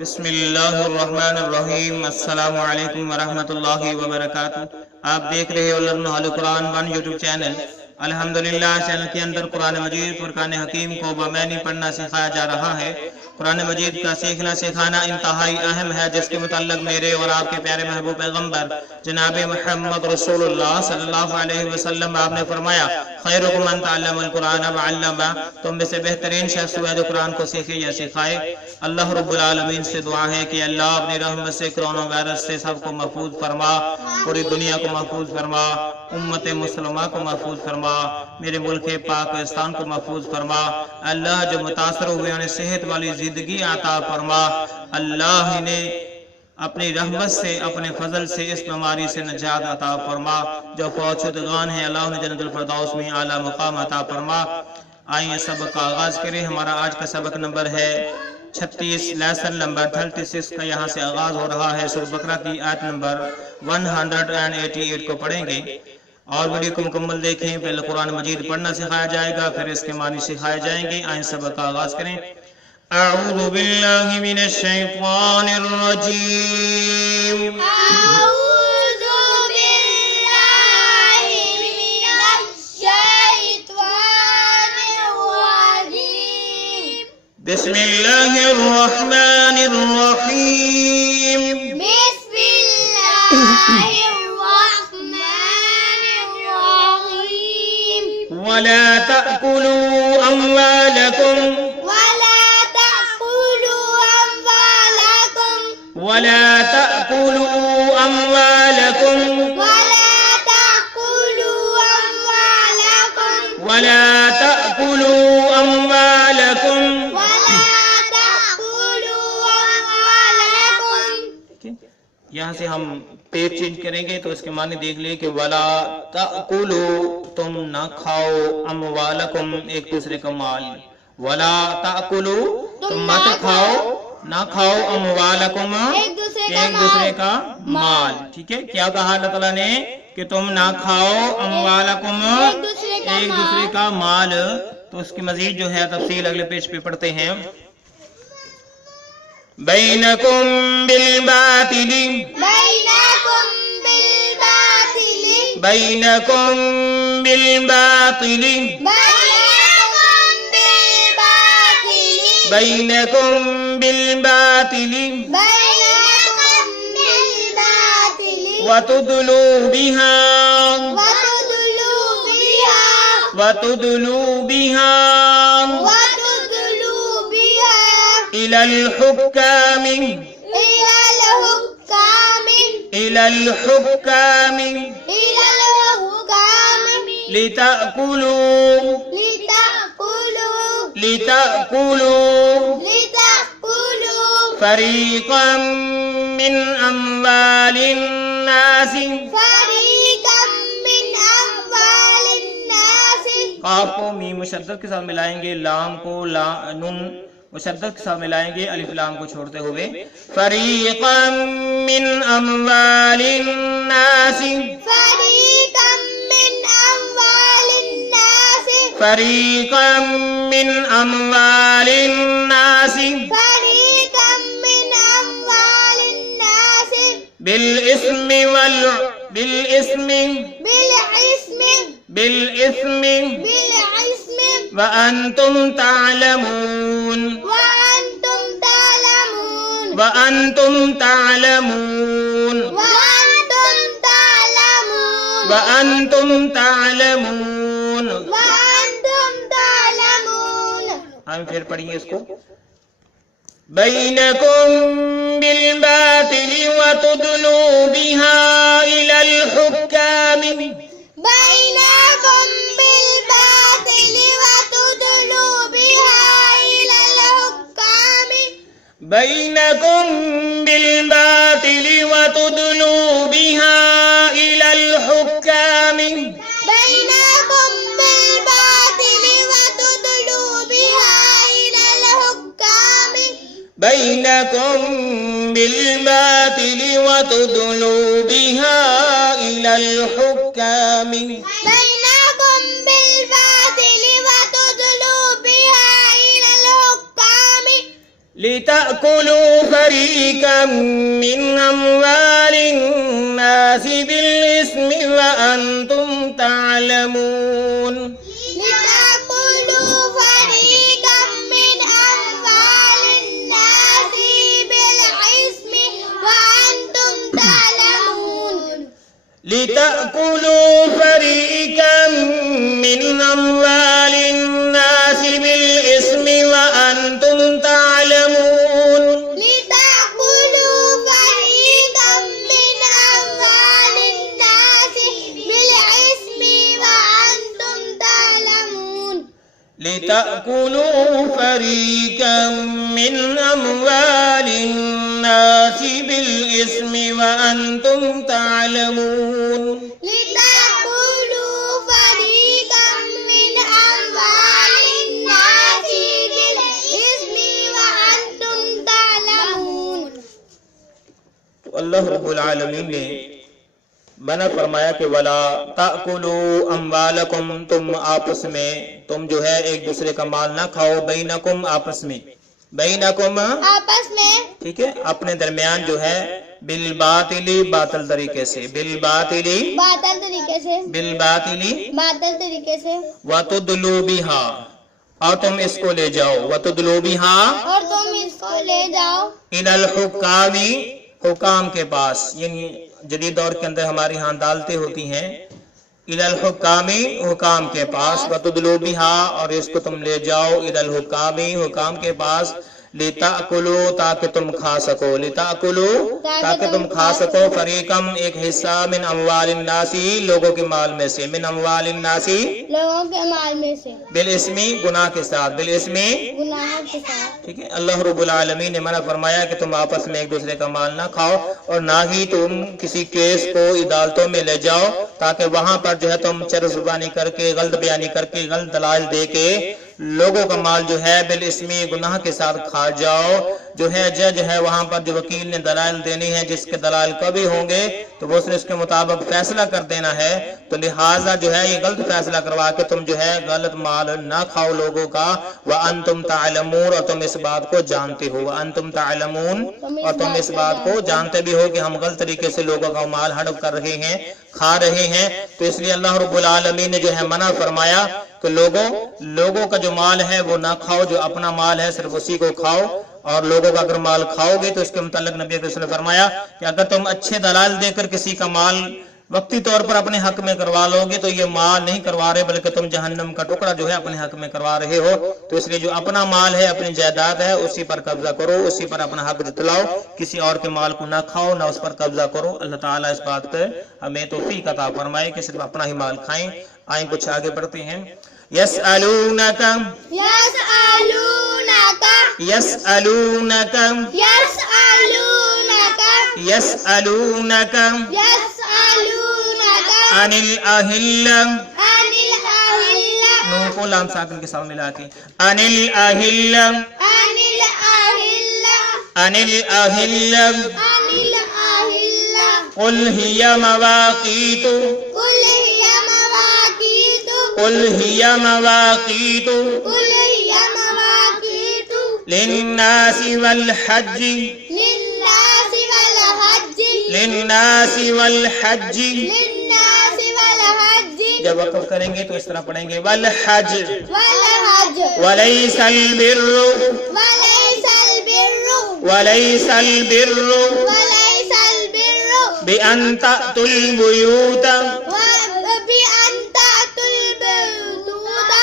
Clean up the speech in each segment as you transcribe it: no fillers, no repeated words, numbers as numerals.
بسم اللہ الرحمن الرحیم۔ السلام علیکم ورحمۃ اللہ وبرکاتہ۔ آپ دیکھ رہے ہو لرن ہال قرآن 1 یوٹیوب چینل۔ الحمدللہ چینل کے اندر قرآن مجید فرقان حکیم کو بامعنی پڑھنا سکھایا جا رہا ہے۔ قرآن مجید کا سیکھنا سکھانا انتہائی اہم ہے، جس کے متعلق میرے اور آپ کے پیارے محبوب پیغمبر جناب محمد رسول اللہ صلی اللہ علیہ وسلم آپ نے فرمایا، خیرکم من تعلم القرآن وعلمہ، تم میں سے بہترین شخص ہے جو قرآن کو سیکھے یا سکھائے۔ اللہ رب العالمین سے دعا ہے کہ اللہ اپنی رحمت سے کرونا وائرس سے سب کو محفوظ فرما، پوری دنیا کو محفوظ فرما، امت مسلمہ کو محفوظ فرما، میرے ملک پاکستان کو محفوظ فرما۔ اللہ جو متاثر ہوئے انہیں صحت والی زندگی عطا فرما۔ اللہ انہیں اپنی رحمت سے اپنے فضل سے اس بیماری سے نجات عطا فرما۔ جو فوت شدگان ہیں اللہ انہیں جنت الفردوس میں اعلیٰ مقام عطا فرما۔ آئیے سبق کا آغاز کریں۔ ہمارا آج کا سبق نمبر ہے 36، لیسن نمبر 36 کا یہاں سے آغاز ہو رہا ہے۔ سورۃ بقرہ کی آیت نمبر 188 کو پڑھیں گے اور ویڈیو کو مکمل دیکھیں۔ پہلے قرآن مجید پڑھنا سکھایا جائے گا، پھر اس کے معنی سکھائے جائیں گے۔ آئیں سبق کا آغاز کریں۔ اعوذ باللہ من الشیطان الرجیم۔ أعوذ بالله من الشيطان الرجيم. بسم اللہ الرحمن الرحیم۔ بسم الله الرحمن الرحيم. ولا تأكلوا أموالكم ولا تأكلوا أموالكم ولا تأكلوا أموالكم ولا تأكلوا ولا تأكلوا أموالكم أموالكم ولا تأكلوا أموالكم. یہاں سے ہم پیج چینج کریں گے تو اس کے معنی دیکھ لیں کہ ولا تأکلوا، تم نہ کھاؤ، اموالکم، ایک دوسرے کا مال، ولا تأکلوا، تم مت کھاؤ، نہ کھاؤ، اموالکم، ایک دوسرے کا مال۔ ٹھیک ہے، کیا کہا اللہ تعالیٰ نے کہ تم نہ کھاؤ اموالکم، ایک دوسرے کا مال۔ تو اس کی مزید جو ہے تفصیل اگلے پیج پہ پڑھتے ہیں۔ بینکم بالباطل بینکم بالباطل بینکم بالباطل وتدلوا بها إلى الحكام لتأكلوا فريقا من أموال الناس۔ قاف کو میم مشدد کے ساتھ ملائیں گے، لام کو نون مشدد کے ساتھ ملائیں گے، الف لام کو چھوڑتے ہوئے۔ فریقا من اموال الناس فریقا من اموال الناس بالإثم وأنتم تعلمون ہم پھر پڑھیں اس کو۔ بینکم بالباطل وتدلوا بها إلى الحكام بینکم بالباطل وتدلوا بها إلى الحكام بینکم بالباطل وتدلوا بها إلى الحكام لتأكلوا فريقا من أموال الناس بالإثم وأنتم تعلمون لتأكلوا فريقا من أموال الناس بالإثم وأنتم تعلمون لتأكلوا فريقا من أموال الناس بالإثم وأنتم تعلمون لتأكلوا فريقا من أموال الناس بالإثم وأنتم تعلمون لتأكلوا فريقا من أموال الناس بالإثم وأنتم تعلمون لتأكلوا فريقا من أموال الناس بالإثم وأنتم تعلمون تو اللہ رب العالمین نے منع فرمایا کہ ولا تأکلوا اموالکم، تم آپس میں تم جو ہے ایک دوسرے کا مال نہ کھاؤ، بینکم آپس میں، بینکم آپس میں ٹھیک ہے اپنے درمیان جو ہے بالباطلی باطل طریقے سے، بالباطلی باطل طریقے سے بالباطلی وتدلوا بها، اور تم اس کو لے جاؤ، وتدلوا بها اور تم اس کو لے جاؤ الى الحکام، حکام کے پاس، یعنی جدید دور کے اندر ہماری ہاں عدالتیں ہوتی ہیں، الى الحکام حکام کے پاس، وتدلوا بها اور اس کو تم لے جاؤ الى الحکام حکام کے پاس، لتأکلوا تاکہ تم کھا سکو، لتأکلوا تاکہ تم کھا سکو، فریقم ایک حصہ، من اموال الناس لوگوں کے مال میں سے، من اموال الناس لوگوں کے مال میں سے بالاسم گناہ کے ساتھ، بالاسم گناہوں کے ساتھ ٹھیک ہے اللہ رب العالمین نے منع فرمایا کہ تم آپس میں ایک دوسرے کا مال نہ کھاؤ، اور نہ ہی تم کسی کیس کو عدالتوں میں لے جاؤ تاکہ وہاں پر جو ہے تم چرب زبانی کر کے، غلط بیانی کر کے، غلط دلائل دے کے لوگوں کا مال جو ہے بالاسمی گناہ کے ساتھ کھا جاؤ۔ جو ہے جج ہے وہاں پر جو وکیل نے دلائل دینی ہے، جس کے دلائل کبھی ہوں گے تو وہ اس کے مطابق فیصلہ کر دینا ہے، تو لہٰذا جو ہے یہ غلط فیصلہ کروا کے تم جو ہے غلط مال نہ کھاؤ لوگوں کا، وَأَنْتُمْ تَعْلَمُونَ اور تم اس بات کو جانتے ہو، وَأَنْتُمْ تَعْلَمُونَ اور تم اس بات کو جانتے بھی ہو کہ ہم غلط طریقے سے لوگوں کا مال ہڑپ کر رہے ہیں، کھا رہے ہیں۔ تو اس لیے اللہ رب العالمین نے جو ہے منع فرمایا کہ لوگوں کا جو مال ہے وہ نہ کھاؤ، جو اپنا مال ہے صرف اسی کو کھاؤ، اور لوگوں کا اگر مال کھاؤ گے تو اس کے متعلق نبی اکرم صلی اللہ علیہ وسلم نے فرمایا کہ اگر تم اچھے دلائل دے کر کسی کا مال وقتی طور پر اپنے حق میں کروا لو گے تو یہ مال نہیں کروا رہے بلکہ تم جہنم کا ٹکڑا جو ہے اپنے حق میں کروا رہے ہو۔ تو اس لیے جو اپنا مال ہے، اپنی جائیداد ہے، اسی پر قبضہ کرو، اسی پر اپنا حق جتلاؤ، کسی اور کے مال کو نہ کھاؤ، نہ اس پر قبضہ کرو۔ اللہ تعالیٰ اس بات پر ہمیں توفیق عطا فرمائے کہ صرف اپنا ہی مال کھائیں۔ آئیں کچھ آگے بڑھتے ہیں۔ یسألونک یسألونک یسألونک یسألونک یسألونک یسألونک عن الأهلة، عن الأهلة نون کو لام ساکن کے ساتھ ملا کے، عن الأهلة عن الأهلة عن الأهلة عن الأهلة قل هي مواقيت قل هي مواقيت قل هي مواقيت قل هي مواقيت للناس والحج للناس والحج للناس والحج للناس والحج جب وقف کریں گے تو اس طرح پڑھیں گے والحج والحج وليس البر وليس البر وليس البر وليس البر بأن تأتوا البيوت بأن تأتوا البيوت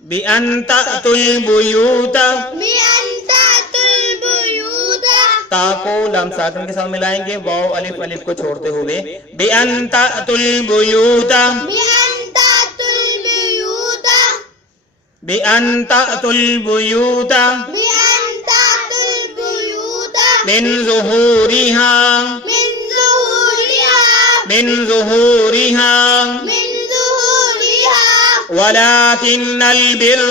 بأن تأتوا البيوت بأن تأتوا البيوت تاکو لام ساکن کے ساتھ ملائیں گے، واو الف الف کو چھوڑتے ہوئے، بأن تأتوا البيوت بأن تأتوا البيوت بأن تأتوا البيوت بأن تأتوا البيوت من ظهورها من ظهورها من ظهورها من ظهورها ولكن البر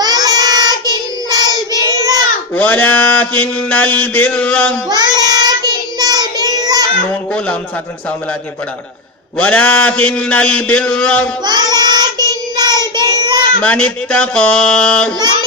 ولكن البر ولكن البر ولكن البر نون کو لام ساکن کے ساتھ ملا کے پڑھا، ولكن البر ولكن البر من اتقى من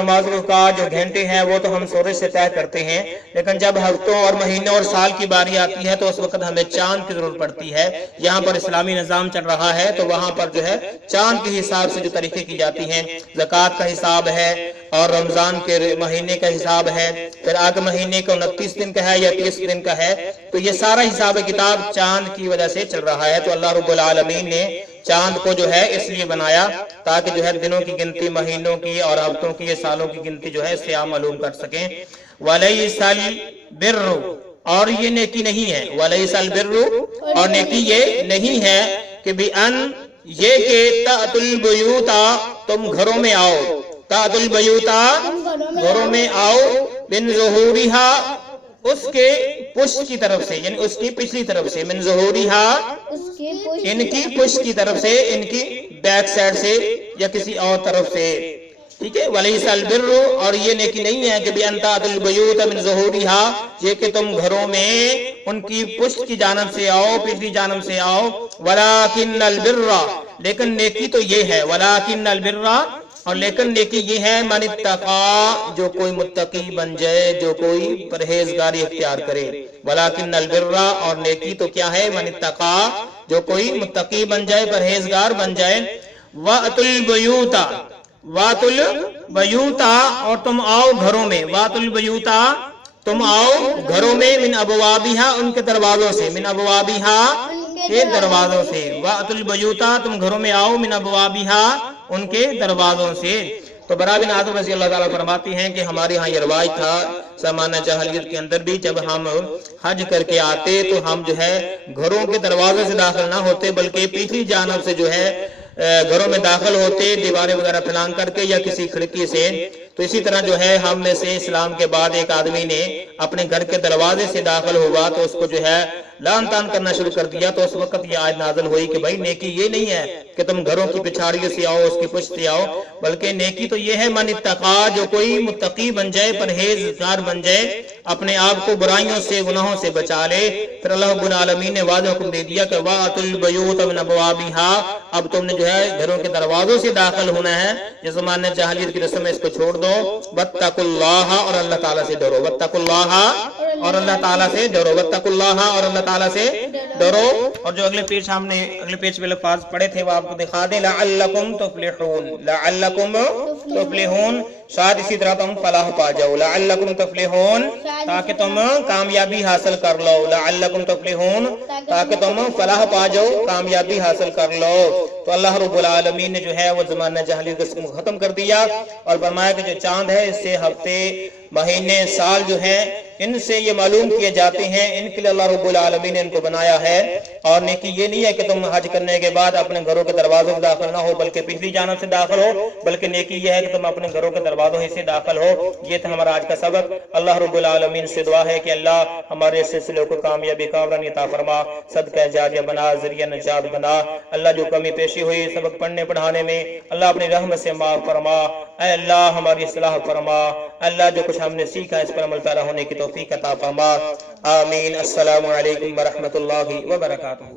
نماز کے اوقات جو گھنٹے ہیں وہ تو ہم سورج سے طے کرتے ہیں، لیکن جب ہفتوں اور مہینوں اور سال کی باری آتی ہے تو اس وقت ہمیں چاند کی ضرورت پڑتی ہے۔ یہاں پر اسلامی نظام چل رہا ہے تو وہاں پر جو ہے چاند کے حساب سے جو طریقے کی جاتی ہیں، زکوٰۃ کا حساب ہے اور رمضان کے مہینے کا حساب ہے، پھر آگے مہینے کا 29 دن کا ہے یا 30 دن کا ہے، تو یہ سارا حساب کتاب چاند کی وجہ سے چل رہا ہے۔ تو اللہ رب العالمین نے چاند کو جو ہے اس لیے بنایا تاکہ جو ہے دنوں کی گنتی، مہینوں کی اور ہفتوں کی، سالوں کی گنتی جو ہے اس سے آپ معلوم کر سکیں۔ وَلَيْسَ الْبِرُّ، اور یہ نیکی نہیں ہے، وَلَيْسَ الْبِرُّ، اور نیکی یہ نہیں ہے کہ بِأَن، یہ کہ تَأْتُوا الْبُيُوتَ، تم گھروں میں آؤ، تَأْتُوا الْبُيُوتَ، گھروں میں آؤ، مِن ظُهُورِهَا، اس کے پشت کی طرف سے، یعنی اس کی پچھلی طرف سے، من ظہورها، ان کی پشت کی طرف سے، ان کی بیک سائڈ سے یا کسی اور طرف سے، ٹھیک ہے۔ وَلَيْسَ الْبِرُّ، اور یہ نیکی نہیں ہے کہ بِأَن تَأْتُوا الْبُيُوتَ مِن ظُهُورِهَا، یہ کہ تم گھروں میں ان کی پشت کی جانب سے آؤ، پچھلی جانب سے آؤ، وَلَكِنَّ الْبِرَّ، لیکن نیکی تو یہ ہے، وَلَكِنَّ الْبِرَّ، اور لیکن نیکی یہ ہے، من اتقا، جو کوئی متقی بن جائے، جو کوئی پرہیزگاری اختیار کرے۔ وَلَكِنَّ الْبِرَّ، اور نیکی تو کیا ہے، من اتقا، جو کوئی متقی بن جائے، پرہیزگار بن جائے۔ وَأْتُوا الْبُيُوتَ، وَأْتُوا الْبُيُوتَ، اور تم آؤ گھروں میں، وَأْتُوا الْبُيُوتَ، تم آؤ گھروں میں، من ابوابها، ان کے دروازوں سے، من ابوابها، کے دروازوں سے، وَأْتُوا الْبُيُوتَ، تم گھروں میں آؤ، من ابوابها، ان کے دروازوں سے۔ تو برا بن عازب رضی اللہ تعالیٰ فرماتی ہیں کہ ہمارے ہاں یہ روایت تھا زمانہ جاہلیت کے اندر بھی، جب ہم حج کر کے آتے تو ہم جو ہے گھروں کے دروازے سے داخل نہ ہوتے، بلکہ پچھلی جانب سے جو ہے گھروں میں داخل ہوتے، دیواریں وغیرہ پھلانگ کر کے یا کسی کھڑکی سے۔ تو اسی طرح جو ہے ہم میں سے اسلام کے بعد ایک آدمی نے اپنے گھر کے دروازے سے داخل ہوا تو اس کو جو ہے لعن طعن کرنا شروع کر دیا۔ تو اس وقت یہ آیت نازل ہوئی کہ بھائی نیکی یہ نہیں ہے کہ تم گھروں کی پچھاڑیوں سے آؤ، اس کی پشت سے آؤ، بلکہ نیکی تو یہ ہے من اتقا، جو کوئی متقی بن جائے، پرہیزگار بن جائے، اپنے آپ کو برائیوں سے، گناہوں سے بچا لے۔ پھر اللہ رب العالمین نے واضح حکم دے دیا کہ وَأْتُوا الْبُيُوتَ مِنْ أَبْوَابِهَا، اب تم نے جو ہے گھروں کے دروازوں سے داخل ہونا ہے۔ یہ زمانے جاہلیت کی رسم ہے، اس کو چھوڑ دو۔ وَاتَّقُوا اللَّهَ، اور اللہ تعالیٰ سے ڈرو، وَاتَّقُوا اللَّهَ، اور اللہ تعالیٰ سے ڈرو، وَاتَّقُوا اللَّهَ، اور اللہ تعالیٰ سے ڈرو۔ اور جو اگلے پیج ہم نے اگلے پیج پہ الفاظ پڑھے تھے وہ آپ کو دکھا دیں، لَعَلَّكُمْ تُفْلِحُونَ، لَعَلَّكُمْ تُفْلِحُونَ، شاید اسی طرح تم فلاح پا جاؤ، لَعَلَّكُمْ تُفْلِحُونَ، تاکہ تم کامیابی حاصل کر لو، لَعَلَّكُمْ تُفْلِحُونَ، تاکہ تم فلاح پا جاؤ، کامیابی حاصل کر لو۔ تو اللہ رب العالمین نے جو ہے وہ زمانہ جاہلیت کو ختم کر دیا اور فرمایا کہ جو چاند ہے اس سے ہفتے، مہینے، سال جو ہیں ان سے یہ معلوم کیے جاتے ہیں، ان کے لیے اللہ رب العالمین نے ان کو بنایا ہے۔ اور نیکی یہ نہیں ہے کہ تم حج کرنے کے بعد اپنے گھروں کے دروازوں سے داخل نہ ہو بلکہ پچھلی جانب سے داخل ہو، بلکہ نیکی یہ ہے کہ تم اپنے گھروں کے دروازوں سے داخل ہو۔ یہ تھا ہمارا آج کا سبق۔ اللہ رب العالمین سے دعا ہے کہ اللہ ہمارے سلسلے کو کامیابی کامرانی عطا فرما، صدقہ جاریہ بنا، ذریعہ نجات بنا۔ اللہ جو کمی پیشی ہوئی سبق پڑھنے پڑھانے میں، اللہ اپنی رحمت سے معاف فرما۔ اے اللہ ہماری اصلاح فرما، اللہ جو کچھ ہم نے سیکھا اس پر عمل پیرا ہونے کی توفیق عطا فرما۔ آمین۔ السلام علیکم ورحمۃ اللہ وبرکاتہ۔